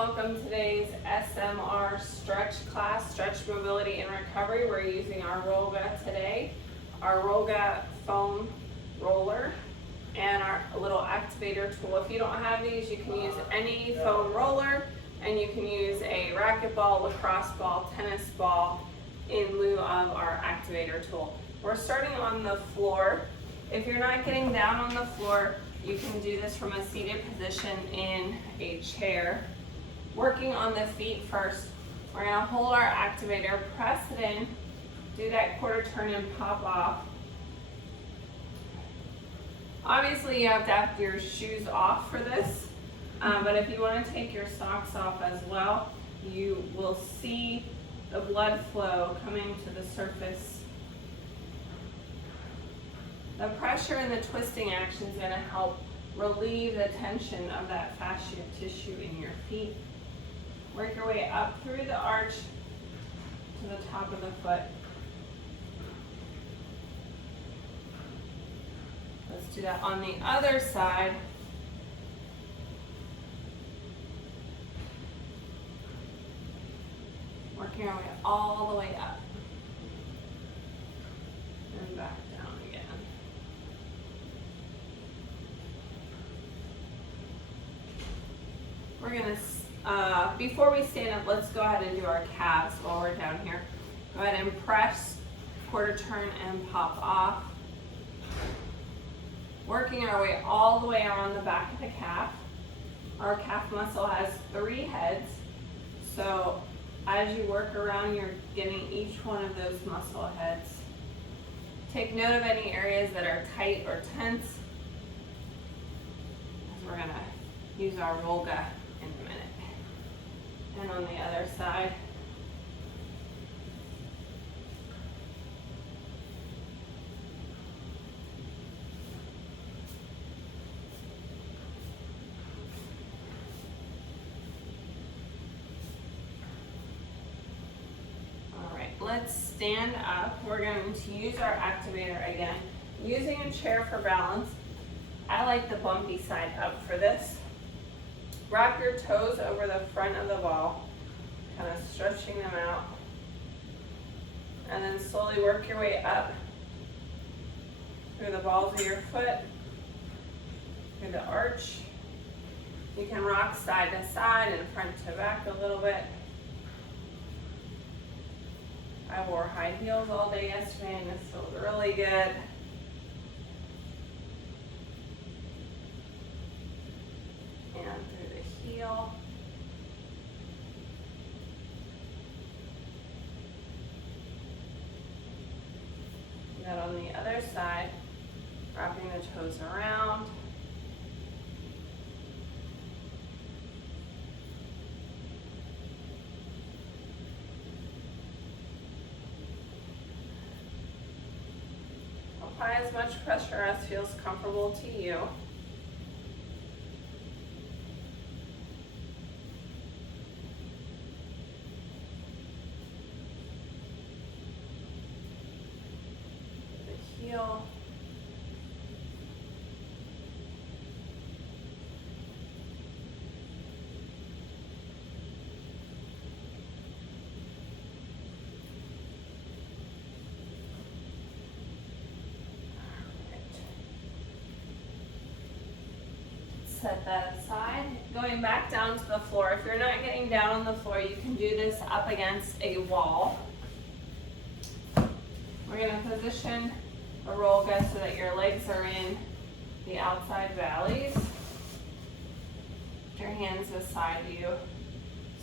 Welcome to today's SMR stretch class, stretch mobility and recovery. We're using our Roga today, our Roga foam roller and our little activator tool. If you don't have these, you can use any foam roller and you can use a racquetball, lacrosse ball, tennis ball in lieu of our activator tool. We're starting on the floor. If you're not getting down on the floor, you can do this from a seated position in a chair. Working on the feet first. We're gonna hold our activator, press it in, do that quarter turn and pop off. Obviously you have to have your shoes off for this, but if you wanna take your socks off as well, you will see the blood flow coming to the surface. The pressure and the twisting action is going to help relieve the tension of that fascia tissue in your feet. Work your way up through the arch to the top of the foot. Let's do that on the other side. Working our way all the way up and back down again. We're gonna, before we stand up, let's go ahead and do our calves while we're down here. Go ahead and press, quarter turn and pop off. Working our way all the way around the back of the calf. Our calf muscle has 3 heads, so as you work around, you're getting each one of those muscle heads. Take note of any areas that are tight or tense, as we're gonna use our Roga in a minute. And on the other side. All right, let's stand up. We're going to use our activator again. Using a chair for balance. I like the bumpy side up for this. Wrap your toes over the front of the ball, kind of stretching them out. And then slowly work your way up through the balls of your foot, through the arch. You can rock side to side and front to back a little bit. I wore high heels all day yesterday and this feels really good. And through the heel. And then on the other side, wrapping the toes around. Apply as much pressure as feels comfortable to you. Heel. Set that aside. Going back down to the floor. If you're not getting down on the floor, you can do this up against a wall. We're going to position a Roga so that your legs are in the outside valleys. Your hands beside you,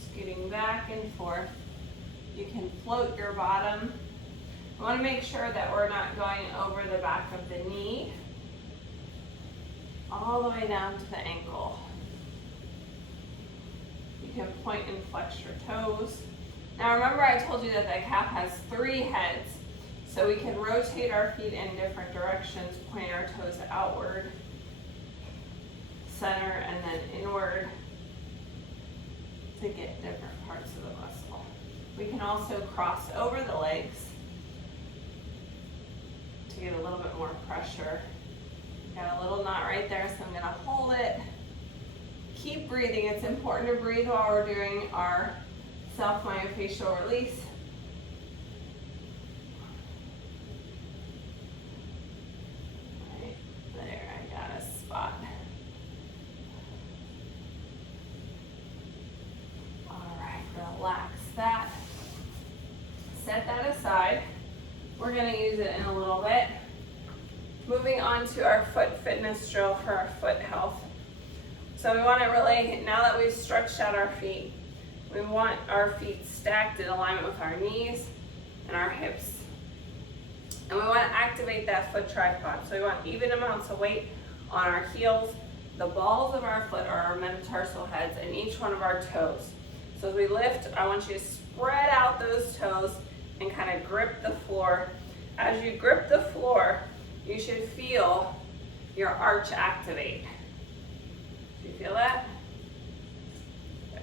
scooting back and forth. You can float your bottom. You want to make sure that we're not going over the back of the knee, all the way down to the ankle. You can point and flex your toes. Now remember I told you that the calf has 3 heads. So we can rotate our feet in different directions, point our toes outward, center, and then inward to get different parts of the muscle. We can also cross over the legs to get a little bit more pressure. Got a little knot right there, so I'm gonna hold it Keep breathing. It's important to breathe while we're doing our self-myofascial release. Right there, I got a spot. All right, relax that. Set that aside. We're going to use it in a little bit. Moving on to our foot fitness drill for our foot health. So we want to really, now that we've stretched out our feet, we want our feet stacked in alignment with our knees and our hips. And we want to activate that foot tripod. So we want even amounts of weight on our heels. The balls of our foot are our metatarsal heads and each one of our toes. So as we lift, I want you to spread out those toes and kind of grip the floor. As you grip the floor, you should feel your arch activate. Do you feel that? Good.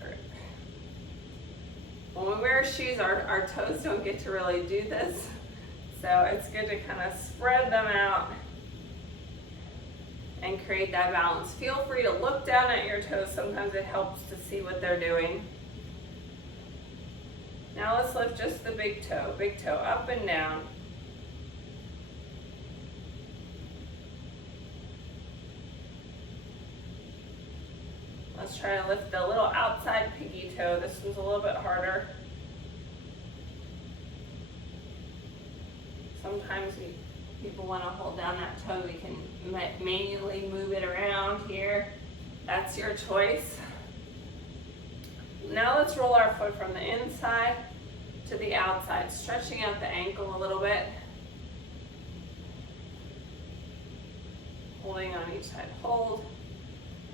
Grip. When we wear shoes, our toes don't get to really do this. So it's good to kind of spread them out and create that balance. Feel free to look down at your toes. Sometimes it helps to see what they're doing. Now let's lift just the big toe up and down. Let's try to lift the little outside piggy toe. This one's a little bit harder. Sometimes people want to hold down that toe. We can manually move it around here. That's your choice. Now let's roll our foot from the inside to the outside, stretching out the ankle a little bit. Holding on each side, hold,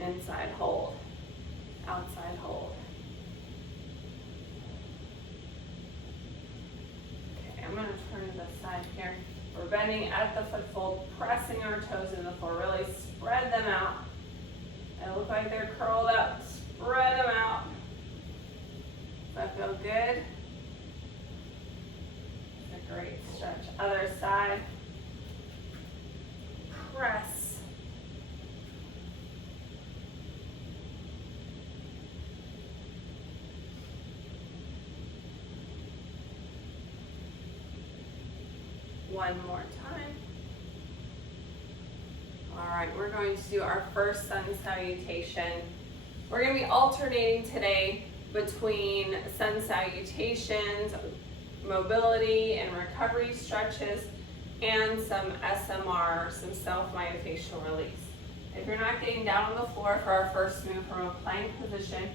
inside hold, outside hold. Okay, I'm going to turn to the side here. We're bending at the foot fold, pressing our toes in the floor. Really spread them out. They look like they're curled up. Spread them out. Does that feel good? It's a great stretch. Other side. Press. One more time. All right, we're going to do our first sun salutation. We're going to be alternating today between sun salutations, mobility and recovery stretches, and some SMR, some self-myofascial release. If you're not getting down on the floor for our first move from a plank position,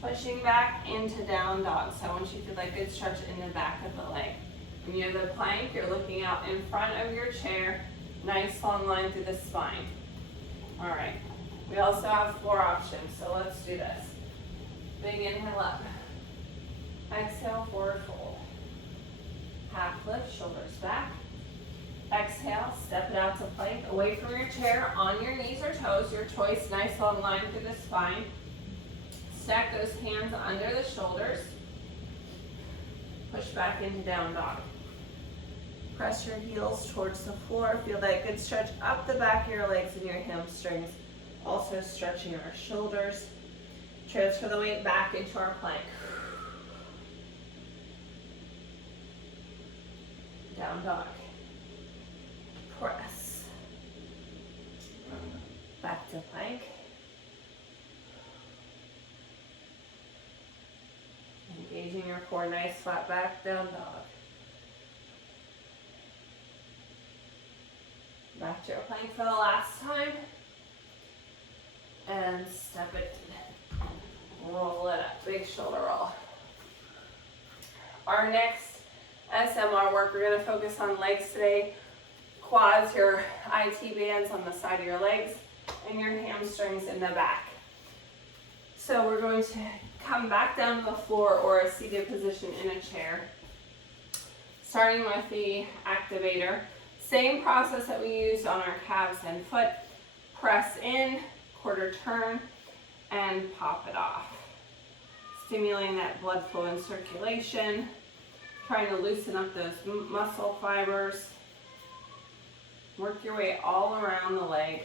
pushing back into down dog. So I want you to feel that good stretch in the back of the leg. When you have the plank, you're looking out in front of your chair, nice long line through the spine. All right, we also have floor options, so let's do this. Big inhale up. Exhale, forward fold. Half lift, shoulders back. Exhale, step it out to plank, away from your chair, on your knees or toes, your choice, nice long line through the spine. Stack those hands under the shoulders. Push back into down dog. Press your heels towards the floor. Feel that good stretch up the back of your legs and your hamstrings. Also stretching our shoulders. Transfer the weight back into our plank. Down dog. Press. Back to plank. Engaging your core, nice flat back, down dog. Back to your plank for the last time. And step it in. Roll it up, big shoulder roll. Our next SMR work, we're going to focus on legs today. Quads, your IT bands on the side of your legs, and your hamstrings in the back. So we're going to come back down to the floor or a seated position in a chair. Starting with the activator. Same process that we used on our calves and foot. Press in, quarter turn, and pop it off. Stimulating that blood flow and circulation. Trying to loosen up those muscle fibers. Work your way all around the leg.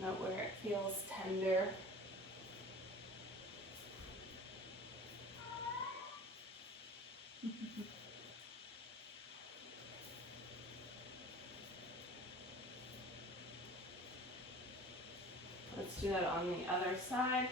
Note where it feels tender. Let's do that on the other side.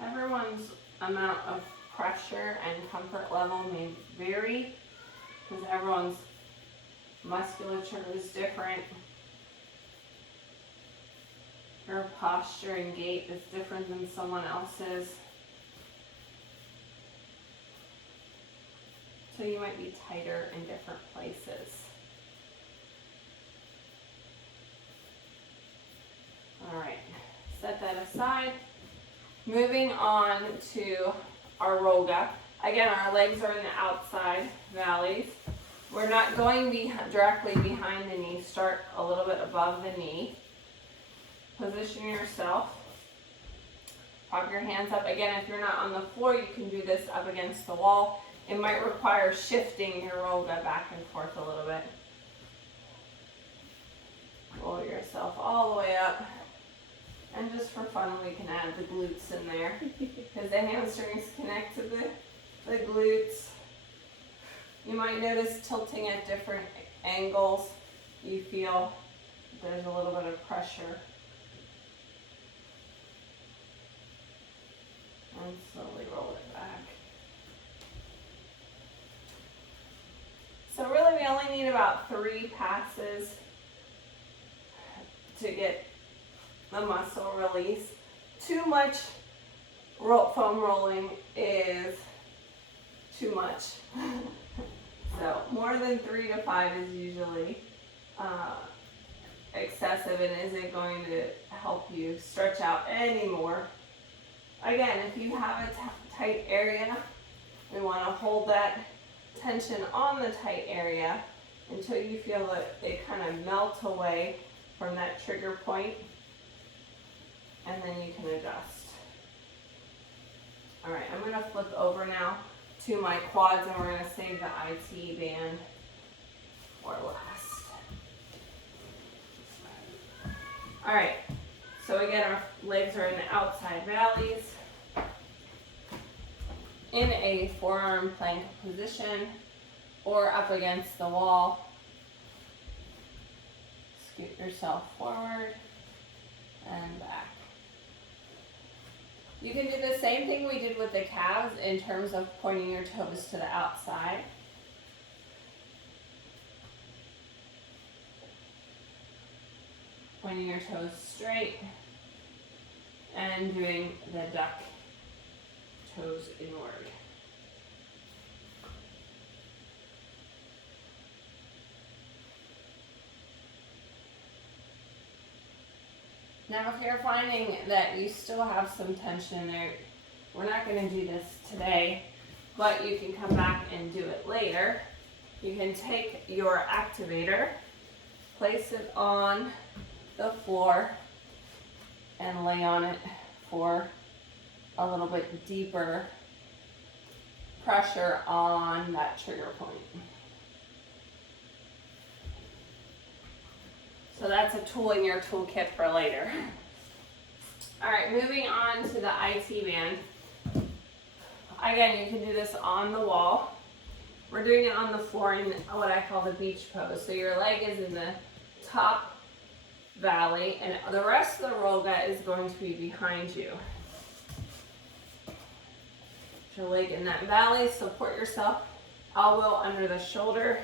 Everyone's amount of pressure and comfort level may vary because everyone's musculature is different. Your posture and gait is different than someone else's. So you might be tighter in different places. All right, set that aside. Moving on to our Roga. Again, our legs are in the outside valleys. We're not going directly behind the knee. Start a little bit above the knee. Position yourself. Prop your hands up. Again, if you're not on the floor, you can do this up against the wall. It might require shifting your Roga back and forth a little bit. Roll yourself all the way up. And just for fun, we can add the glutes in there because the hamstrings connect to the glutes. You might notice tilting at different angles. You feel there's a little bit of pressure. And slowly roll it back. So really we only need about 3 passes to get the muscle release. Too much foam rolling is too much. So more than 3 to 5 is usually excessive and isn't going to help you stretch out anymore. Again, if you have a tight area, we want to hold that tension on the tight area until you feel that they kind of melt away from that trigger point, and then you can adjust. All right, I'm going to flip over now to my quads, and we're going to save the IT band for last. All right, so again, our legs are in the outside valleys. In a forearm plank position or up against the wall. Scoot yourself forward and back. You can do the same thing we did with the calves in terms of pointing your toes to the outside. Pointing your toes straight and doing the duck toes inward. Now if you're finding that you still have some tension there, we're not going to do this today, but you can come back and do it later. You can take your activator, place it on the floor, and lay on it for a little bit deeper pressure on that trigger point. So that's a tool in your toolkit for later. All right, moving on to the IT band. Again, you can do this on the wall. We're doing it on the floor in what I call the beach pose. So your leg is in the top valley and the rest of the Roga is going to be behind you. Your leg in that valley, support yourself, elbow under the shoulder.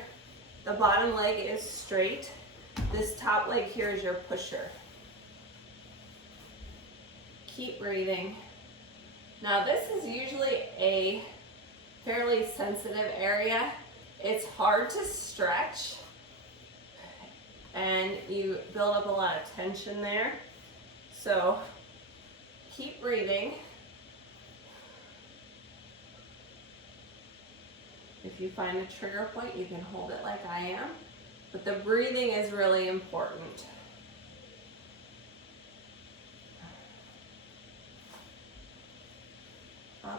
The bottom leg is straight. This top leg here is your pusher. Keep breathing. Now this is usually a fairly sensitive area. It's hard to stretch and you build up a lot of tension there. So keep breathing. If you find a trigger point, you can hold it like I am. But the breathing is really important.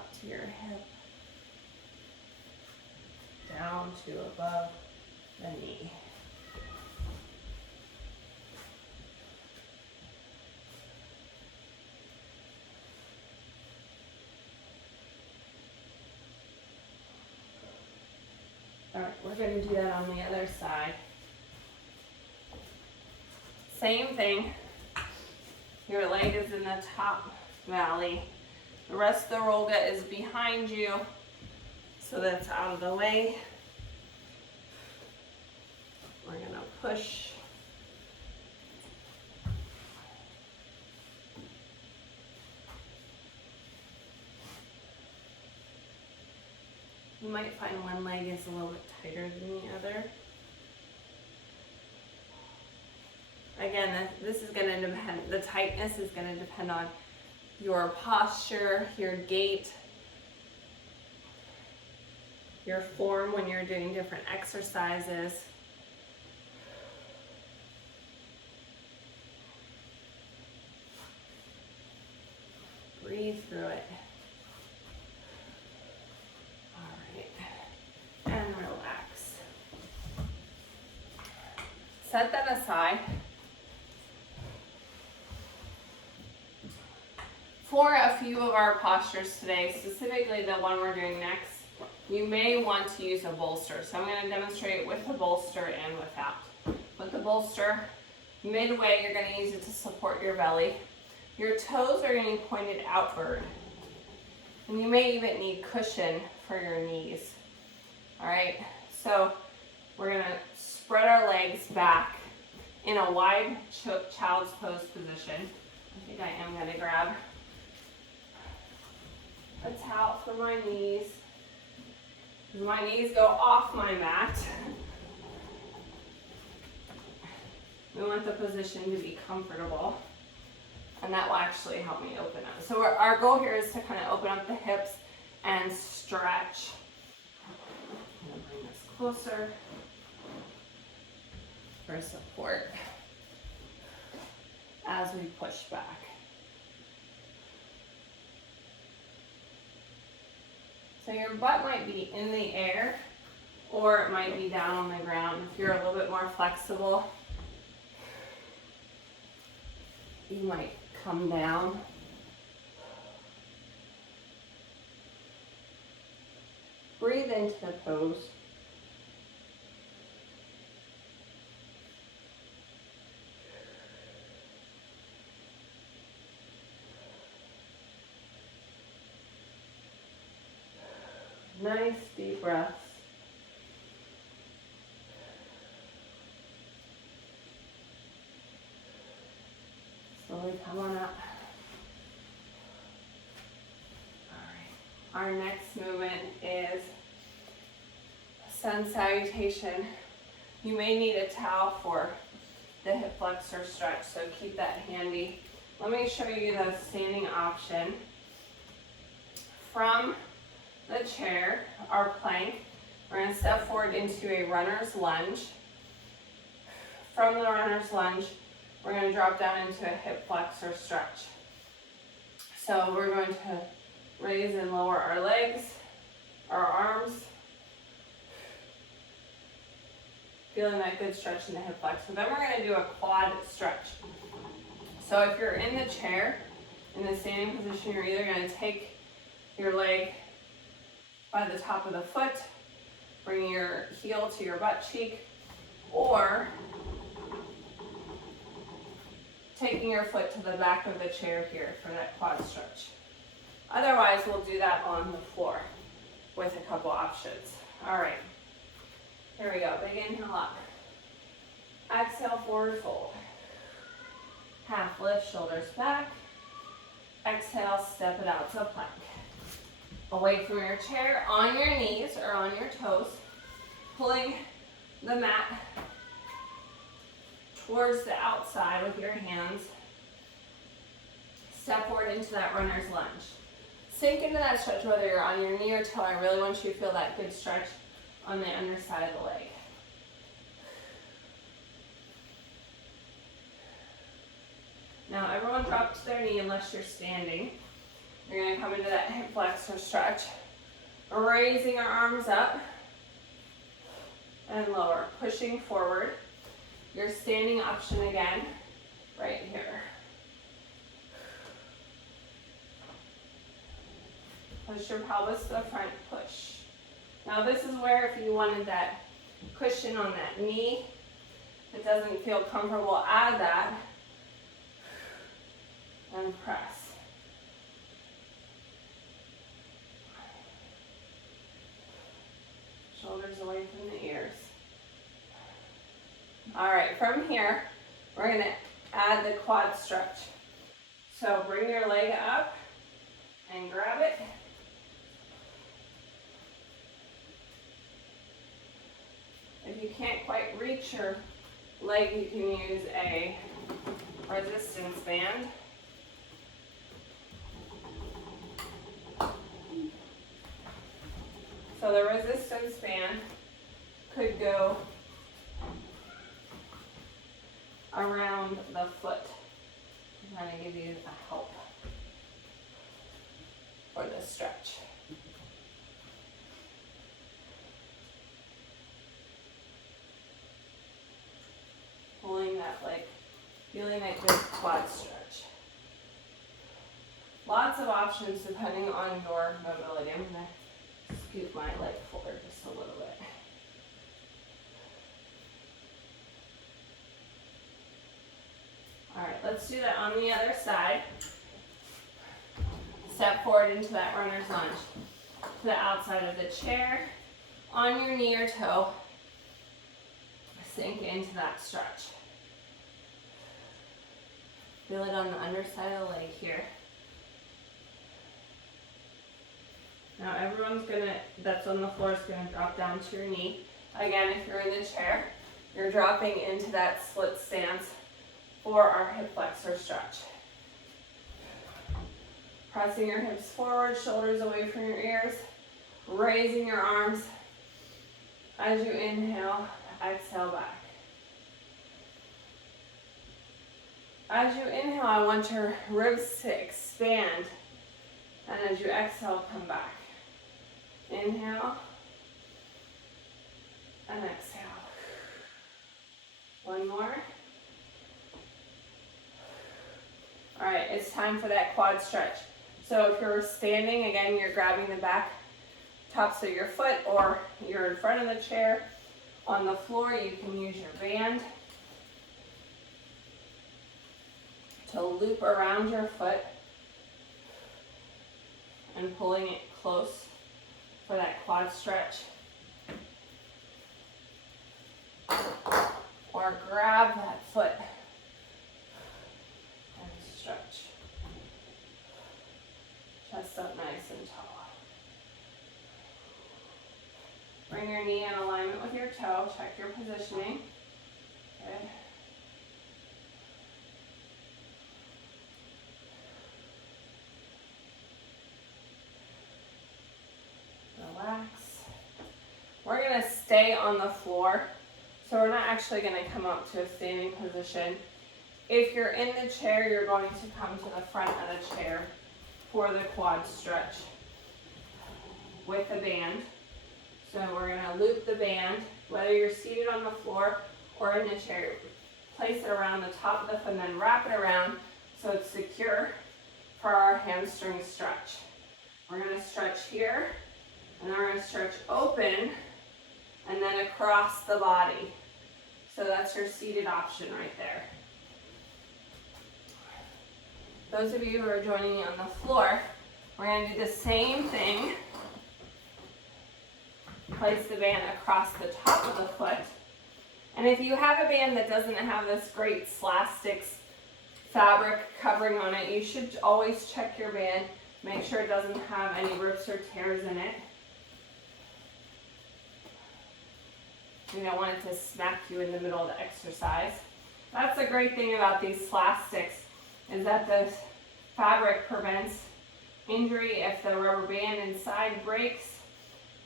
up to your hip, down to above the knee. All right, we're going to do that on the other side. Same thing. Your leg is in the top valley. The rest of the Rolga is behind you, so that's out of the way. We're going to push. You might find one leg is a little bit tighter than the other. Again, this is going to depend, the tightness is going to depend on your posture, your gait, your form when you're doing different exercises. Breathe through it. All right, and relax. Set that aside. For a few of our postures today, specifically the one we're doing next, you may want to use a bolster. So I'm going to demonstrate with the bolster and without. With the bolster, midway you're going to use it to support your belly. Your toes are going to be pointed outward. And you may even need cushion for your knees. All right, so we're going to spread our legs back in a wide child's pose position. I think I am going to grab a towel for my knees. My knees go off my mat. We want the position to be comfortable, and that will actually help me open up. So our goal here is to kind of open up the hips and stretch. I'm going to bring this closer for support as we push back. So your butt might be in the air, or it might be down on the ground. If you're a little bit more flexible, you might come down. Breathe into the pose. Nice deep breaths. Slowly come on up. All right. Our next movement is sun salutation. You may need a towel for the hip flexor stretch, so keep that handy. Let me show you the standing option. From the chair, our plank, we're going to step forward into a runner's lunge. From the runner's lunge, we're going to drop down into a hip flexor stretch. So we're going to raise and lower our legs, our arms, feeling that good stretch in the hip flexor. Then we're going to do a quad stretch. So if you're in the chair, in the standing position, you're either going to take your leg by the top of the foot, bring your heel to your butt cheek, or taking your foot to the back of the chair here for that quad stretch. Otherwise, we'll do that on the floor with a couple options. All right, here we go. Big inhale up. Exhale, forward fold. Half lift, shoulders back. Exhale, step it out to a plank. Away from your chair, on your knees or on your toes, pulling the mat towards the outside with your hands. Step forward into that runner's lunge. Sink into that stretch, whether you're on your knee or toe. I really want you to feel that good stretch on the underside of the leg. Now everyone drop to their knee unless you're standing. You're gonna come into that hip flexor stretch, raising our arms up and lower, pushing forward. Your standing option again, right here. Push your pelvis to the front, push. Now this is where if you wanted that cushion on that knee, if it doesn't feel comfortable, add that and press. Shoulders away from the ears. All right, from here, we're gonna add the quad stretch. So bring your leg up and grab it. If you can't quite reach your leg, you can use a resistance band. So the resistance band could go around the foot. I'm trying to give you a help for the stretch. Pulling that leg, feeling that good quad stretch. Lots of options depending on your mobility. I'm going to scoot my leg forward just a little bit. All right, let's do that on the other side. Step forward into that runner's lunge. To the outside of the chair, on your knee or toe, sink into that stretch. Feel it on the underside of the leg here. Now everyone's that's on the floor is gonna drop down to your knee. Again, if you're in the chair, you're dropping into that split stance for our hip flexor stretch. Pressing your hips forward, shoulders away from your ears, raising your arms. As you inhale, exhale back. As you inhale, I want your ribs to expand, and as you exhale, come back. Inhale, and exhale. One more. All right, it's time for that quad stretch. So if you're standing, again, you're grabbing the back tops of your foot, or you're in front of the chair. On the floor, you can use your band to loop around your foot and pulling it close for that quad stretch. Or grab that foot and stretch. Chest up nice and tall. Bring your knee in alignment with your toe. Check your positioning. Good. Relax. We're going to stay on the floor. So we're not actually going to come up to a standing position. If you're in the chair, you're going to come to the front of the chair for the quad stretch with the band. So we're going to loop the band, whether you're seated on the floor or in the chair. Place it around the top of the foot and then wrap it around so it's secure for our hamstring stretch. We're going to stretch here, and then we're going to stretch open and then across the body. So that's your seated option right there. Those of you who are joining me on the floor, we're going to do the same thing. Place the band across the top of the foot. And if you have a band that doesn't have this great Slastics fabric covering on it, you should always check your band. Make sure it doesn't have any rips or tears in it. You don't want it to smack you in the middle of the exercise. That's the great thing about these Slastics, is that the fabric prevents injury. If the rubber band inside breaks,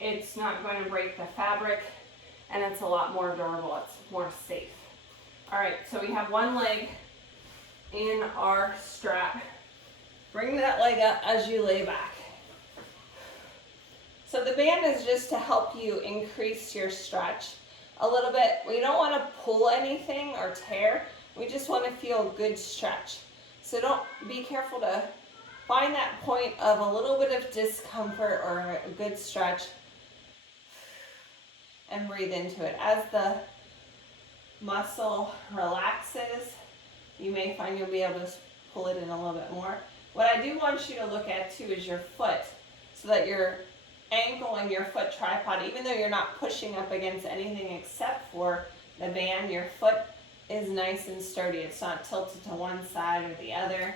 it's not going to break the fabric, and it's a lot more durable. It's more safe. All right, so we have one leg in our strap. Bring that leg up as you lay back. So the band is just to help you increase your stretch a little bit. We don't want to pull anything or tear. We just want to feel good stretch. So don't be careful to find that point of a little bit of discomfort or a good stretch and breathe into it. As the muscle relaxes, you may find you'll be able to pull it in a little bit more. What I do want you to look at too is your foot, so that your ankle and your foot tripod, even though you're not pushing up against anything except for the band, your foot is nice and sturdy. It's not tilted to one side or the other.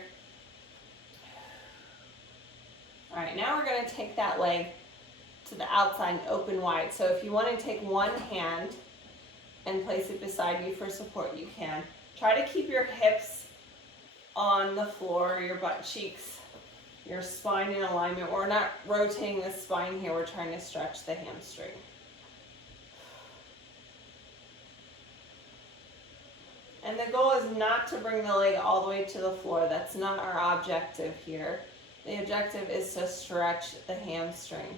All right, now we're going to take that leg to the outside and open wide. So if you want to take one hand and place it beside you for support, you can. Try to keep your hips on the floor, your butt cheeks, your spine in alignment. We're not rotating the spine here, we're trying to stretch the hamstring. And the goal is not to bring the leg all the way to the floor. That's not our objective here. The objective is to stretch the hamstring.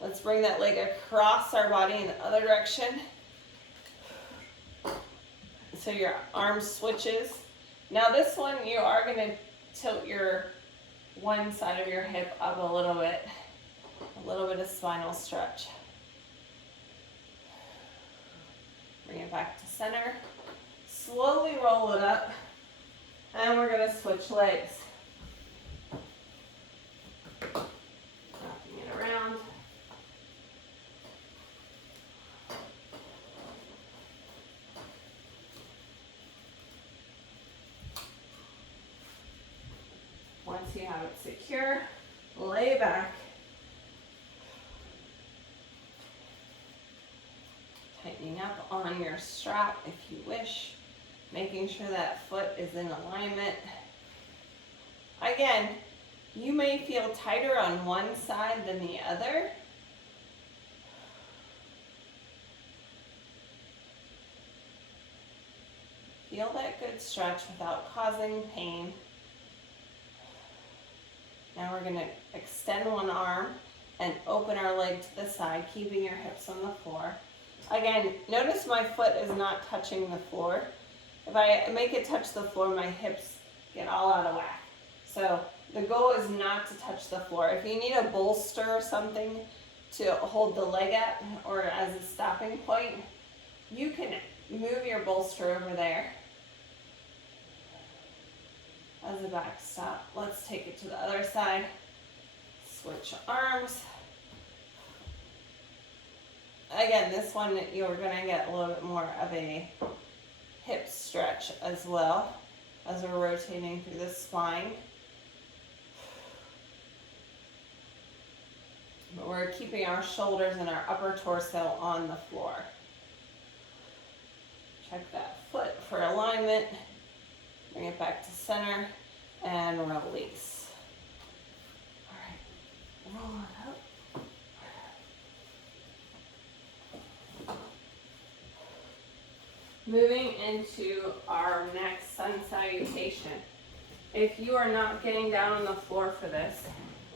Let's bring that leg across our body in the other direction. So your arm switches. Now this one, you are going to tilt your one side of your hip up a little bit of spinal stretch. Bring it back to center. Slowly roll it up, and we're going to switch legs. Wrapping it around. Once you have it secure, lay back. Tightening up on your strap if you wish. Making sure that foot is in alignment. Again, you may feel tighter on one side than the other. Feel that good stretch without causing pain. Now we're going to extend one arm and open our leg to the side, keeping your hips on the floor. Again, notice my foot is not touching the floor. If I make it touch the floor, my hips get all out of whack. So the goal is not to touch the floor. If you need a bolster or something to hold the leg at, or as a stopping point, you can move your bolster over there as a backstop. Let's take it to the other side. Switch arms. Again, this one you're going to get a little bit more of a hip stretch as well as we're rotating through the spine. But we're keeping our shoulders and our upper torso on the floor. Check that foot for alignment. Bring it back to center and release. All right, roll it up. Moving into our next sun salutation. If you are not getting down on the floor for this,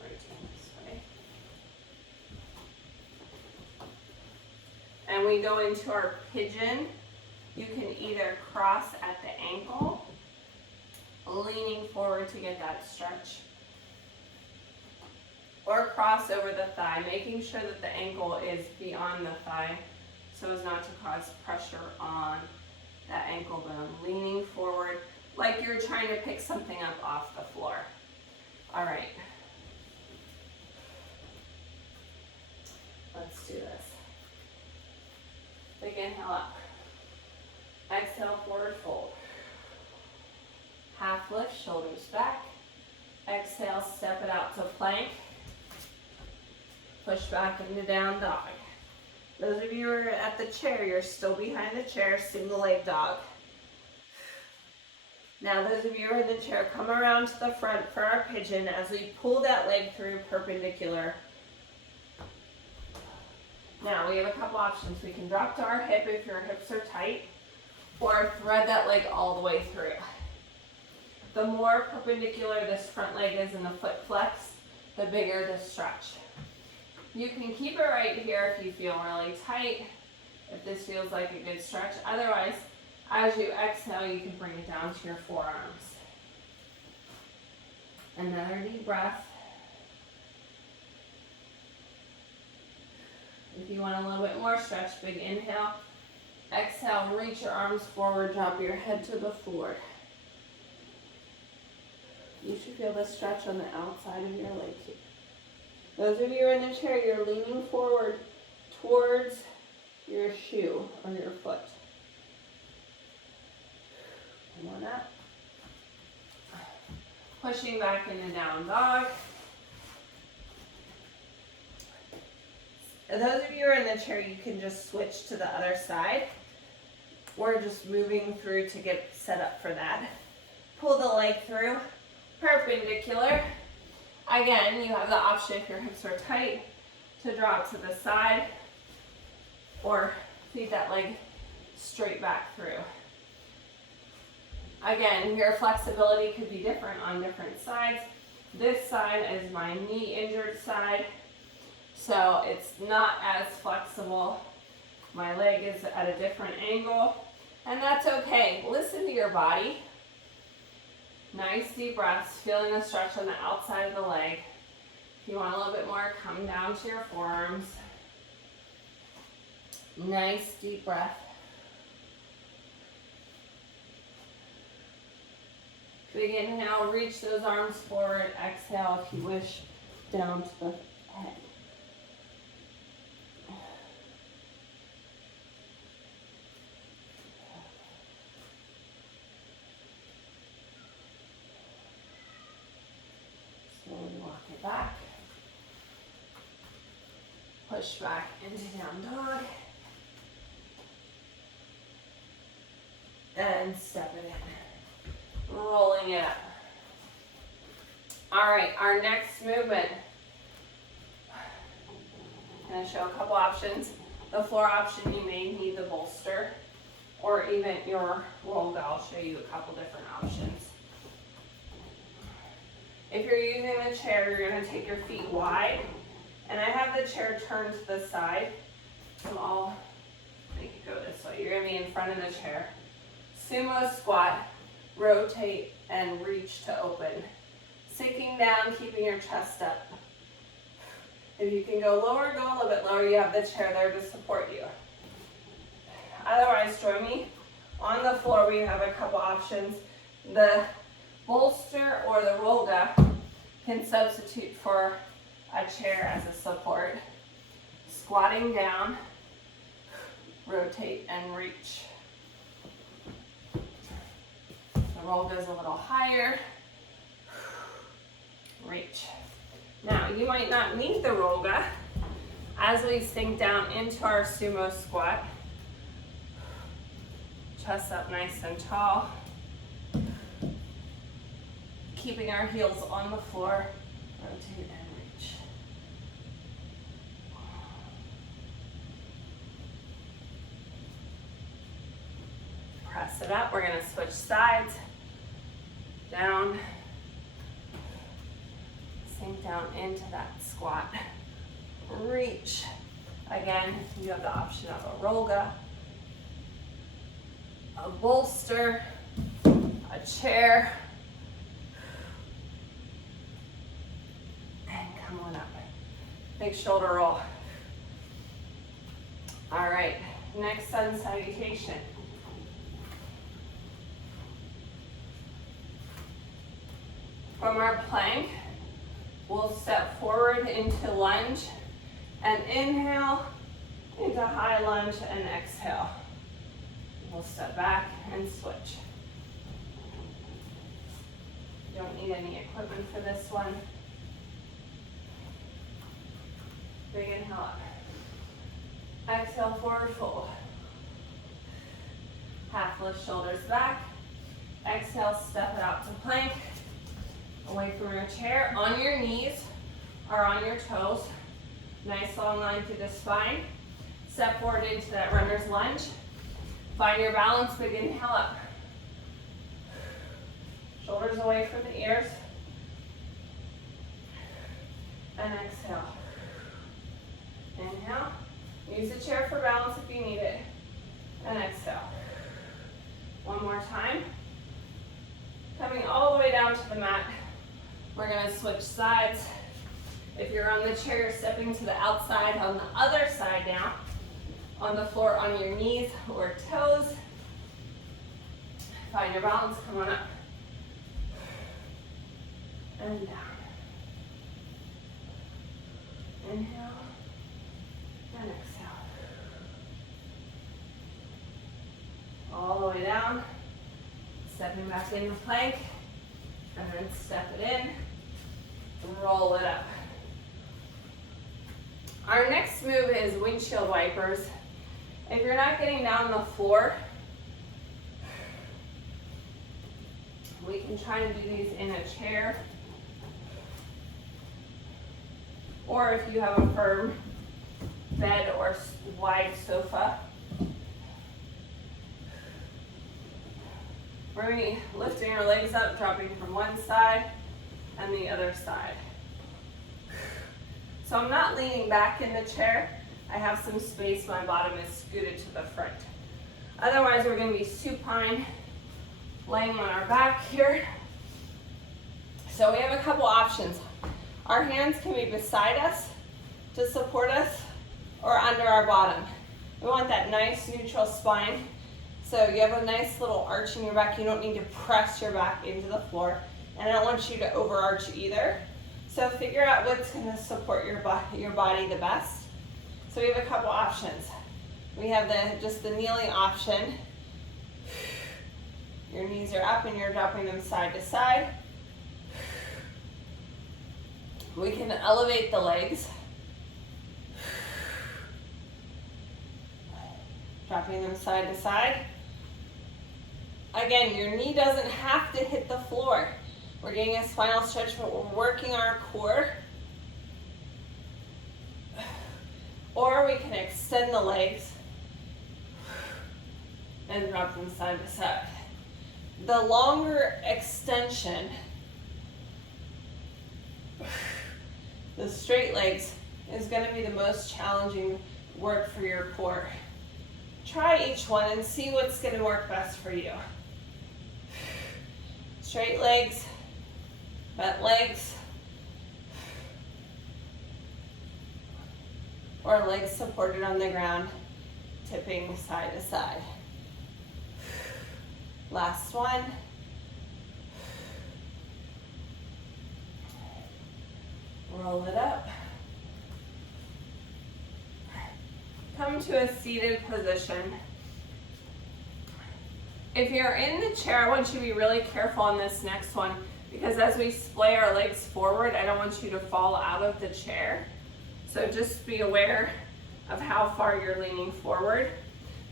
rotate this way. And we go into our pigeon. You can either cross at the ankle, leaning forward to get that stretch, or cross over the thigh, making sure that the ankle is beyond the thigh so as not to cause pressure on that ankle bone. Leaning forward like you're trying to pick something up off the floor. All right. Let's do this. Big inhale up. Exhale, forward fold. Half lift, shoulders back. Exhale, step it out to plank. Push back into down dog. Those of you who are at the chair, you're still behind the chair, single leg dog. Now those of you who are in the chair, come around to the front for our pigeon as we pull that leg through perpendicular. Now we have a couple options. We can drop to our hip if your hips are tight, or thread that leg all the way through. The more perpendicular this front leg is in the foot flex, the bigger the stretch. You can keep it right here if you feel really tight, if this feels like a good stretch. Otherwise, as you exhale, you can bring it down to your forearms. Another deep breath. If you want a little bit more stretch, big inhale. Exhale, reach your arms forward, drop your head to the floor. You should feel the stretch on the outside of your leg here. Those of you who are in the chair, you're leaning forward towards your shoe or your foot. Come on up. Pushing back into down dog. And those of you who are in the chair, you can just switch to the other side. We're just moving through to get set up for that. Pull the leg through, perpendicular. Again, you have the option, if your hips are tight, to drop to the side or feed that leg straight back through. Again, your flexibility could be different on different sides. This side is my knee injured side, so it's not as flexible. My leg is at a different angle, and that's okay. Listen to your body. Nice deep breaths, feeling the stretch on the outside of the leg. If you want a little bit more, come down to your forearms. Nice deep breath. Big inhale, reach those arms forward. Exhale, if you wish, down to the head. Slowly walk it back. Push back into down dog. And step it in. Rolling it up. All right, our next movement. I'm going to show a couple options. The floor option, you may need the bolster or even your roll. I'll show you a couple different options. If you're using the chair, you're going to take your feet wide. And I have the chair turned to the side. So I'll make it go this way. You're going to be in front of the chair. Sumo squat. Rotate and reach to open. Sinking down, keeping your chest up. If you can go lower, go a little bit lower. You have the chair there to support you. Otherwise, join me. On the floor, we have a couple options. The bolster or the rollga can substitute for a chair as a support. Squatting down, rotate and reach. The roll goes a little higher. Reach. Now, you might not need the rollga as we sink down into our sumo squat. Chest up nice and tall. Keeping our heels on the floor. Rotate and reach. Press it up. We're going to switch sides. Down, sink down into that squat, reach. Again, you have the option of a rollga, a bolster, a chair, and come on up. Big shoulder roll. All right, next sun salutation. From our plank, we'll step forward into lunge and inhale into high lunge and exhale. We'll step back and switch. You don't need any equipment for this one. Big inhale up. Exhale, forward fold. Half lift shoulders back. Exhale, step it out to plank. Away from your chair, on your knees or on your toes. Nice long line through the spine. Step forward into that runner's lunge. Find your balance, big inhale up. Shoulders away from the ears. And exhale. Inhale. Use the chair for balance if you need it. And exhale. One more time. Coming all the way down to the mat. We're going to switch sides. If you're on the chair, you're stepping to the outside. On the other side now, on the floor on your knees or toes. Find your balance, come on up. And down. Inhale and exhale. All the way down. Stepping back into plank. And then step it in. Roll it up. Our next move is windshield wipers. If you're not getting down on the floor, we can try to do these in a chair. Or if you have a firm bed or wide sofa. We're going to be lifting our legs up, dropping from one side and the other side. So I'm not leaning back in the chair. I have some space, my bottom is scooted to the front. Otherwise, we're going to be supine, laying on our back here. So we have a couple options. Our hands can be beside us to support us or under our bottom. We want that nice neutral spine. So you have a nice little arch in your back. You don't need to press your back into the floor. And I don't want you to overarch either. So figure out what's going to support your body the best. So we have a couple options. We have just the kneeling option. Your knees are up and you're dropping them side to side. We can elevate the legs. Dropping them side to side. Again, your knee doesn't have to hit the floor. We're getting a spinal stretch, but we're working our core. Or we can extend the legs and drop them side to side. The longer extension, the straight legs, is going to be the most challenging work for your core. Try each one and see what's going to work best for you. Straight legs, bent legs, or legs supported on the ground, tipping side to side. Last one. Roll it up. Come to a seated position. If you're in the chair, I want you to be really careful on this next one, because as we splay our legs forward, I don't want you to fall out of the chair. So just be aware of how far you're leaning forward.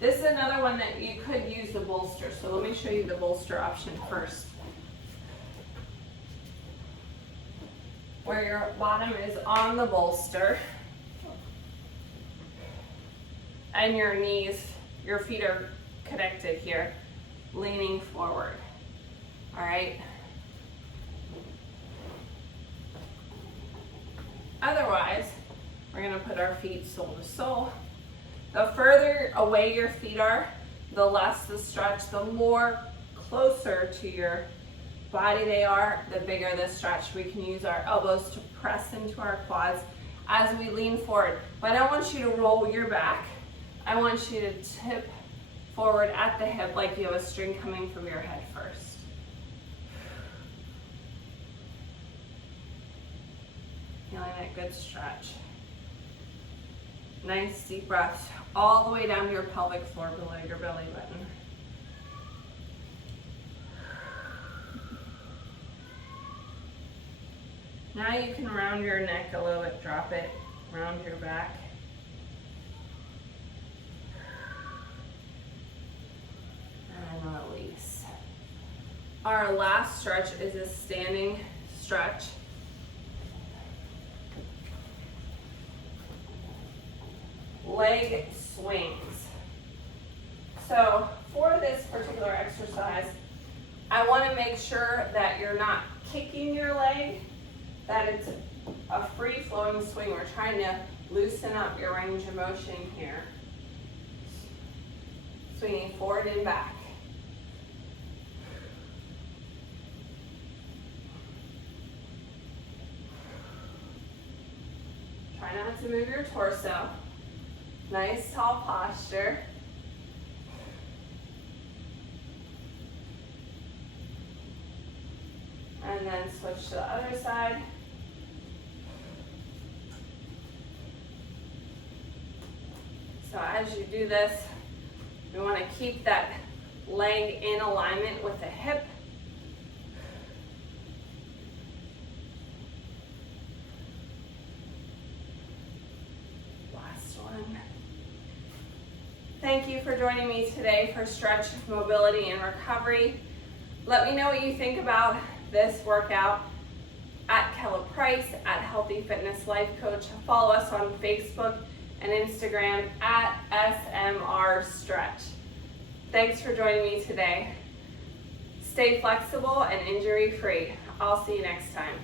This is another one that you could use the bolster. So let me show you the bolster option first. Where your bottom is on the bolster and your knees, your feet are connected here, leaning forward. All right. Otherwise, we're going to put our feet sole to sole. The further away your feet are, the less the stretch, the more closer to your body they are, the bigger the stretch. We can use our elbows to press into our quads as we lean forward. But I don't want you to roll your back. I want you to tip forward at the hip like you have a string coming from your head first. Feeling that good stretch. Nice deep breath all the way down to your pelvic floor below your belly button. Now you can round your neck a little bit, drop it, round your back. And release. Our last stretch is a standing stretch. Leg swings. So for this particular exercise, I want to make sure that you're not kicking your leg, that it's a free-flowing swing. We're trying to loosen up your range of motion here. Swinging forward and back. Try not to move your torso. Nice tall posture. And then switch to the other side. So as you do this, we want to keep that leg in alignment with the hip. Last one. Thank you for joining me today for Stretch, Mobility, and Recovery. Let me know what you think about this workout at Kella Price, at Healthy Fitness Life Coach. Follow us on Facebook and Instagram at SMR Stretch. Thanks for joining me today. Stay flexible and injury-free. I'll see you next time.